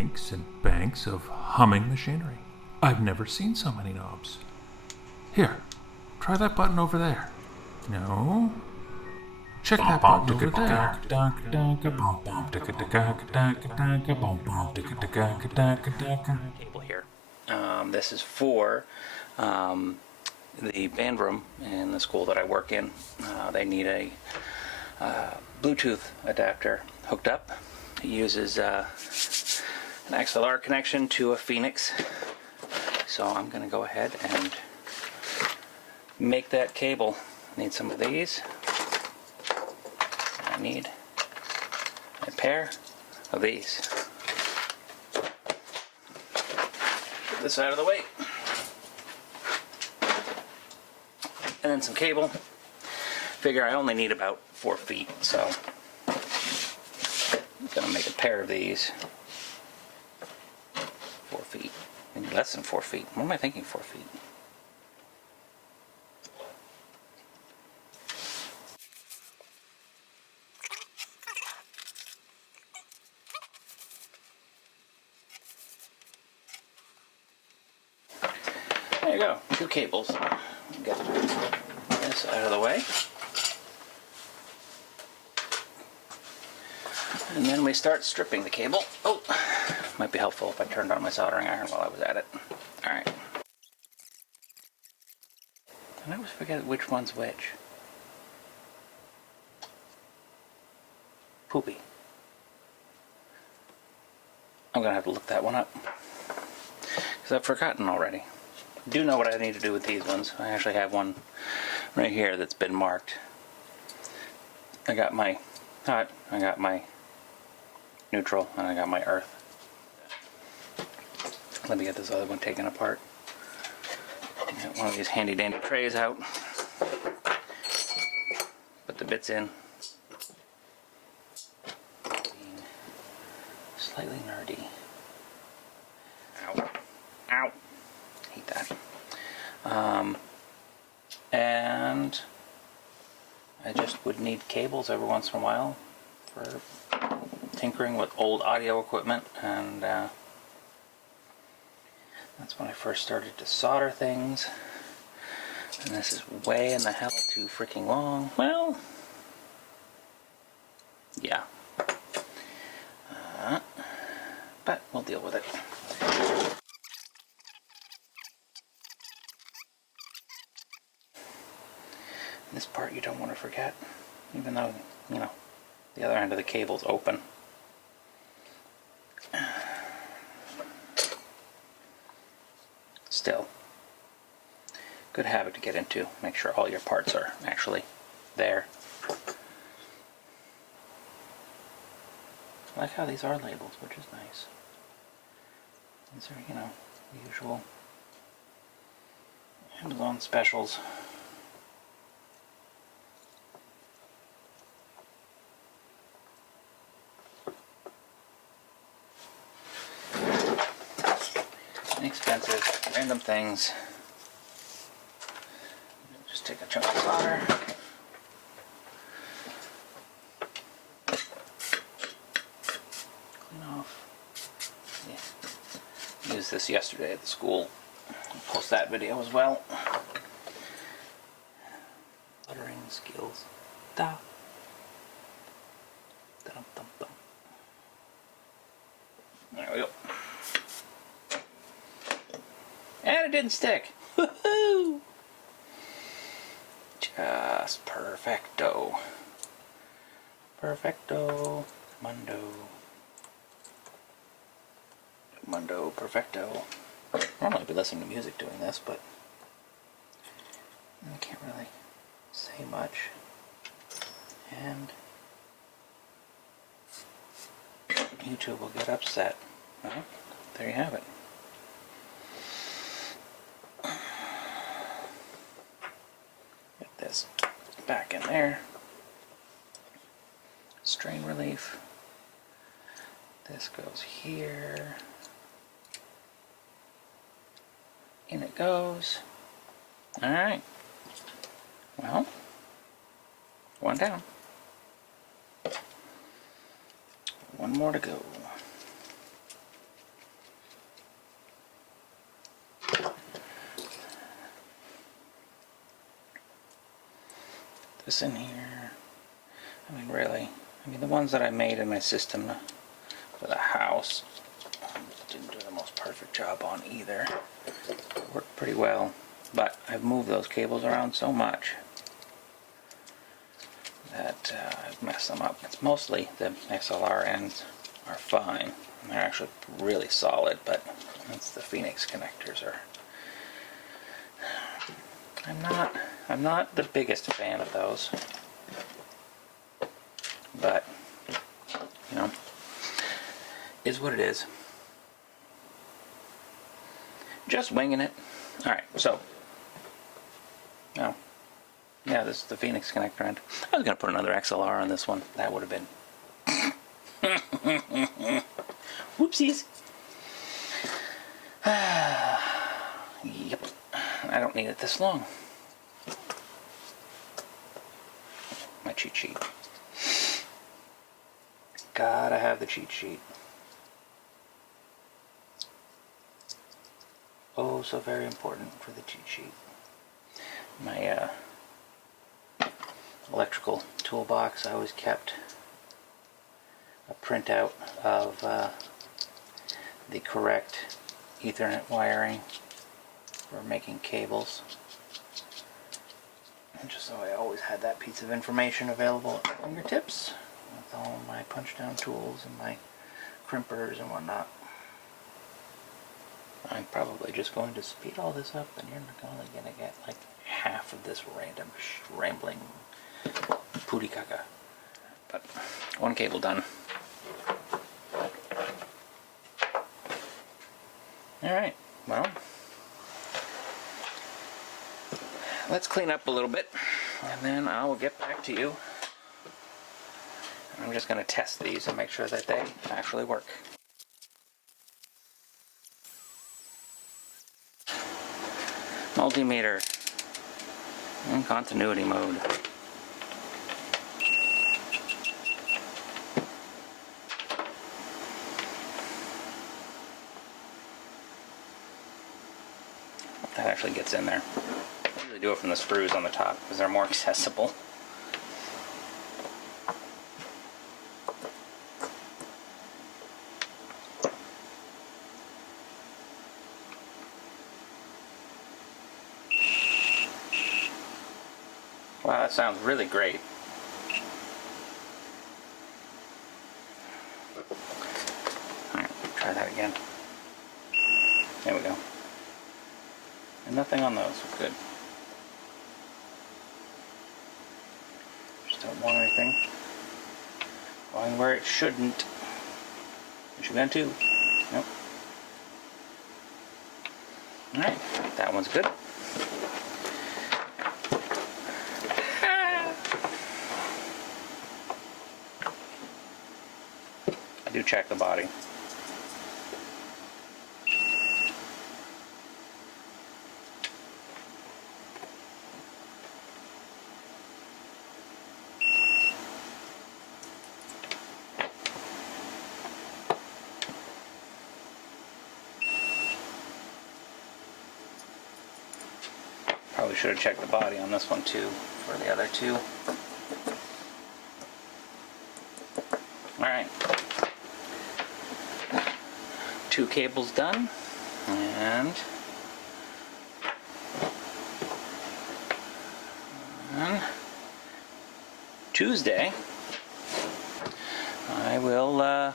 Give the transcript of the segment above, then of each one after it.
banks and banks of humming machinery. I've never seen so many knobs. Here, try that button over there. No. Check that button over there. Cable here. This is for the band room in the school that I work in. They need a Bluetooth adapter hooked up. It uses an XLR connection to a Phoenix. So I'm going to go ahead and make that cable. Need some of these. I need a pair of these. Get this out of the way. And then some cable. Figure I only need about 4 feet, so I'm gonna make a pair of these. 4 feet, maybe less than 4 feet. What am I thinking? 4 feet. There you go, 2 cables. Get this out of the way. And then we start stripping the cable. Oh, might be helpful if I turned on my soldering iron while I was at it. Alright. I always forget which one's which. Poopy. I'm gonna have to look that one up. Because I've forgotten already. I do know what I need to do with these ones. I actually have one right here that's been marked. I got my hot, I got my neutral, and I got my earth. Let me get this other one taken apart. Get one of these handy dandy trays out. Put the bits in. Slightly nerdy. Ow. Ow. Hate that. And I just would need cables every once in a while for tinkering with old audio equipment, and that's when I first started to solder things. And this is way in the hell too freaking long. Well, yeah. But we'll deal with it. This part you don't want to forget, even though, you know, the other end of the cable's open. Still, good habit to get into. Make sure all your parts are actually there. I like how these are labeled, which is nice. These are, you know, the usual Amazon specials. Inexpensive, random things. Just take a chunk of solder. Clean off. Yeah. Used this yesterday at the school. I'll post that video as well. Soldering skills. Da. Dum dum dum. There we go. And it didn't stick. Woohoo! Just perfecto. Perfecto. Mundo. Mundo perfecto. Normally I'd be listening to music doing this, but I can't really say much. And YouTube will get upset. Well, there you have it. Get this back in there. Strain relief. This goes here. In it goes. Alright. Well, one down. One more to go. this in here. I mean, really. I mean, the ones that I made in my system for the house didn't do the most perfect job on either. Worked pretty well, but I've moved those cables around so much that I've messed them up. It's mostly the XLR ends are fine. They're actually really solid, but it's the Phoenix connectors are. I'm not the biggest fan of those, but you know, is what it is. Just winging it. All right, so yeah, this is the Phoenix connector end. I was gonna put another XLR on this one. That would have been whoopsies. Yep, I don't need it this long. My cheat sheet. Gotta have the cheat sheet. Oh, so very important for the cheat sheet. My electrical toolbox, I always kept a printout of the correct Ethernet wiring for making cables. And just so I always had that piece of information available at my fingertips with all my punch down tools and my crimpers and whatnot. I'm probably just going to speed all this up, and you're only going to get like half of this random rambling pooty caca. But one cable done. Alright, well, let's clean up a little bit, and then I will get back to you. I'm just going to test these and make sure that they actually work. Multimeter in continuity mode. That actually gets in there. I usually do it from the screws on the top because they're more accessible. Wow, that sounds really great. Alright, try that again. There we go. And nothing on those. Good. Just don't want anything going where it shouldn't. What you gonna do? Nope. Alright, that one's good. I do check the body. Probably should have checked the body on this one too, for the other two. Alright. 2 cables done, and on Tuesday I will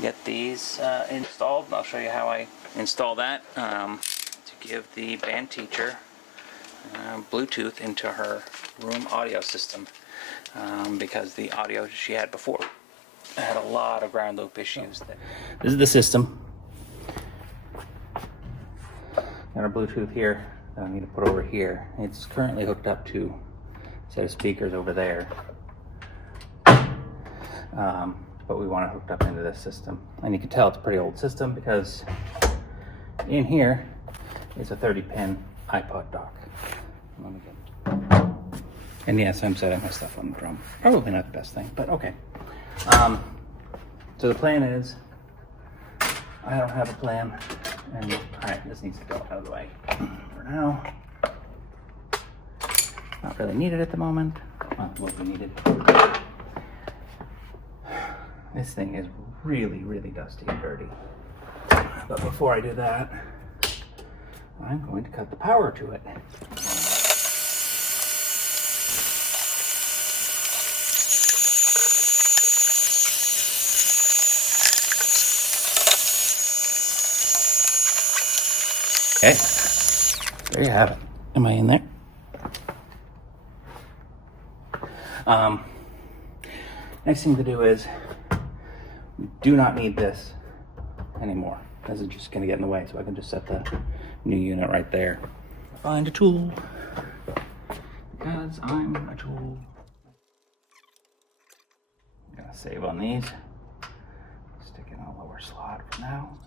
get these installed, and I'll show you how I install that to give the band teacher Bluetooth into her room audio system, because the audio she had before had a lot of ground loop issues. This is the system. Got a Bluetooth here that I need to put over here. It's currently hooked up to a set of speakers over there, but we want it hooked up into this system. And you can tell it's a pretty old system because in here is a 30-pin iPod dock. Let me get. And yes, I'm setting my stuff on the drum. Probably not the best thing, but okay. So the plan is, I don't have a plan, and alright, this needs to go out of the way for now. Not really needed at the moment. Not what we needed. This thing is really, really dusty and dirty. But before I do that, I'm going to cut the power to it. Okay, there you have it. Am I in there? Next thing to do is, we do not need this anymore. This is just going to get in the way, so I can just set the new unit right there. Find a tool, because I'm a tool. I'm going to save on these. Stick in a lower slot for now.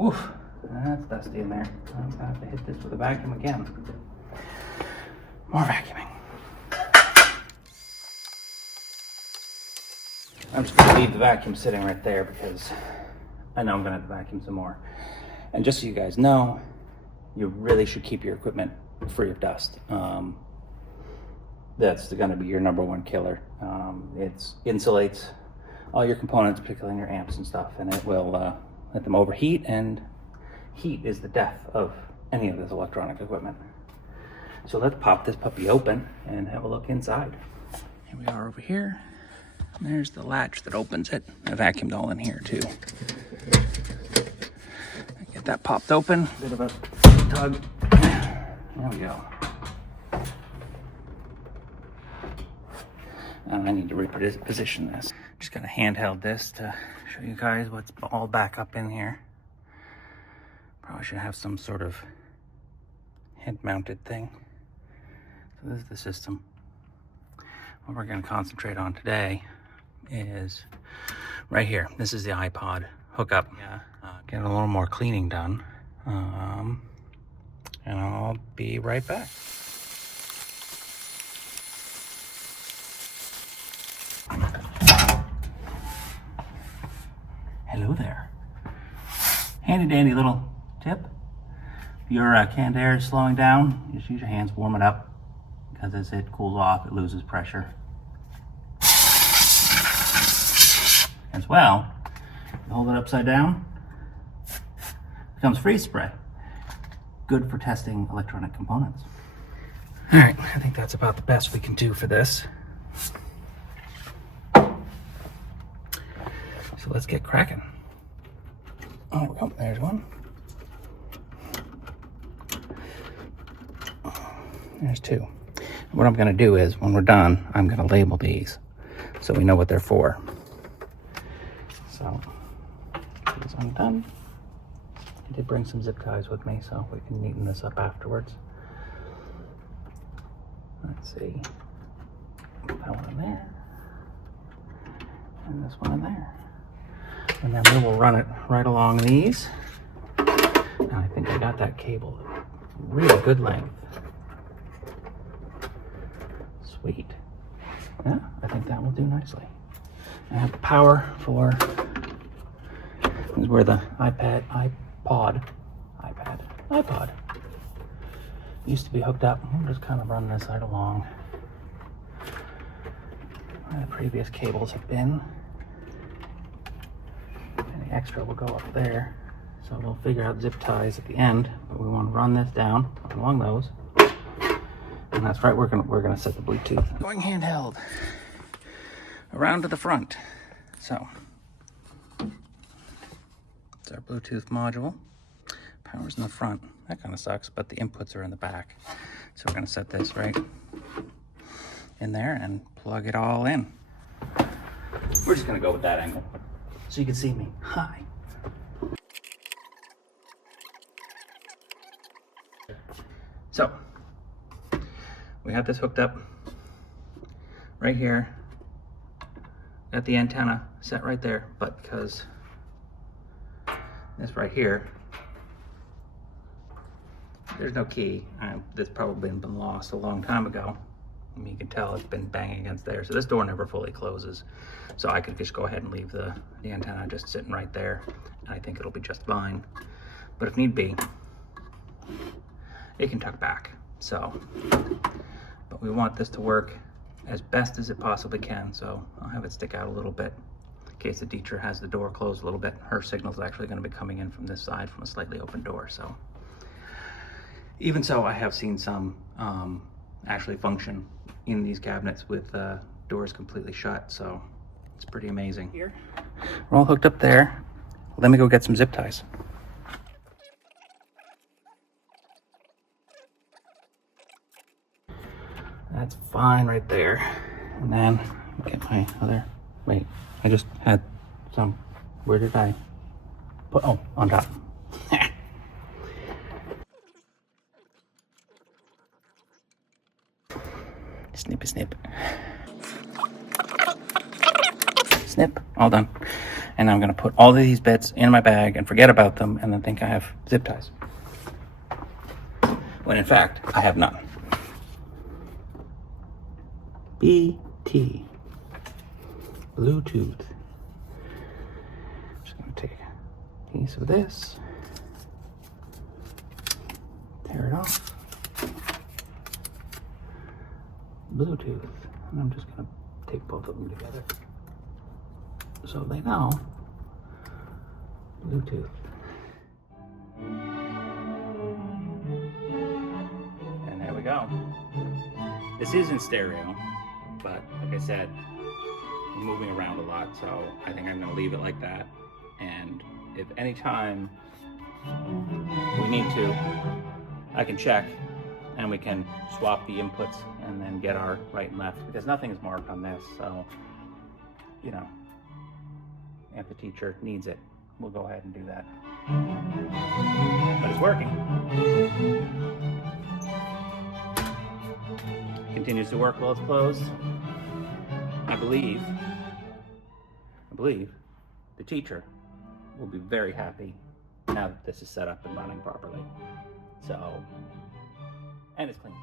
Oof, that's dusty in there. I'm going to have to hit this with a vacuum again. More vacuuming. I'm just going to leave the vacuum sitting right there because I know I'm going to have to vacuum some more. And just so you guys know, you really should keep your equipment free of dust. That's going to be your number one killer. It insulates all your components, particularly in your amps and stuff, and it will let them overheat, and heat is the death of any of this electronic equipment. So let's pop this puppy open and have a look inside. Here we are over here. There's the latch that opens it. I vacuumed all in here too. Get that popped open. Bit of a tug. There we go. And I need to reposition this. Just gonna handheld this to show you guys what's all back up in here. Probably should have some sort of head-mounted thing. So this is the system. What we're gonna concentrate on today is right here. This is the iPod hookup. Yeah, get a little more cleaning done, and I'll be right back. Hello there. Handy dandy little tip. If your canned air is slowing down, just use your hands, warm it up, because as it cools off, it loses pressure. As well, you hold it upside down, it becomes freeze spray. Good for testing electronic components. All right, I think that's about the best we can do for this. So let's get cracking. Oh, there's one. There's two. What I'm gonna do is, when we're done, I'm gonna label these so we know what they're for. So, as I'm done, I did bring some zip ties with me so we can neaten this up afterwards. Let's see. That one in there. And this one in there. And then we will run it right along these. And I think I got that cable really good length. Sweet. Yeah, I think that will do nicely. I have the power for, this is where the iPod used to be hooked up. I'm just kind of running this right along where the previous cables have been. Any extra will go up there. So we'll figure out zip ties at the end, but we want to run this down along those. And that's right, we're gonna set the Bluetooth. Going handheld around to the front. So it's our Bluetooth module. Power's in the front. That kind of sucks, but the inputs are in the back. So we're gonna set this right in there and plug it all in. We're just gonna go with that angle so you can see me. Hi. So we have this hooked up right here. Got the antenna set right there, but because this right here, there's no key. This probably been lost a long time ago. I mean, you can tell it's been banging against there. So this door never fully closes. So I could just go ahead and leave the antenna just sitting right there. And I think it'll be just fine. But if need be, it can tuck back. So, but we want this to work as best as it possibly can, so I'll have it stick out a little bit in case the teacher has the door closed a little bit. Her signal's actually going to be coming in from this side from a slightly open door. So even so, I have seen some actually function in these cabinets with doors completely shut, so it's pretty amazing. Here, we're all hooked up there. Let me go get some zip ties. That's fine right there. And then get my other, wait, I just had some, where did I put, oh, on top. Snip, snip. Snip, all done. And I'm gonna put all of these bits in my bag and forget about them and then think I have zip ties. When in fact, I have none. BT. Bluetooth. I'm just gonna take a piece of this, tear it off. Bluetooth. And I'm just gonna tape both of them together so they know Bluetooth. And there we go. This is in stereo, but like I said, I'm moving around a lot, so I think I'm gonna leave it like that. And if any time we need to, I can check and we can swap the inputs and then get our right and left, because nothing is marked on this, so, you know, if the teacher needs it, we'll go ahead and do that. But it's working. Continues to work while it's closed. I believe the teacher will be very happy now that this is set up and running properly. So, and it's clean.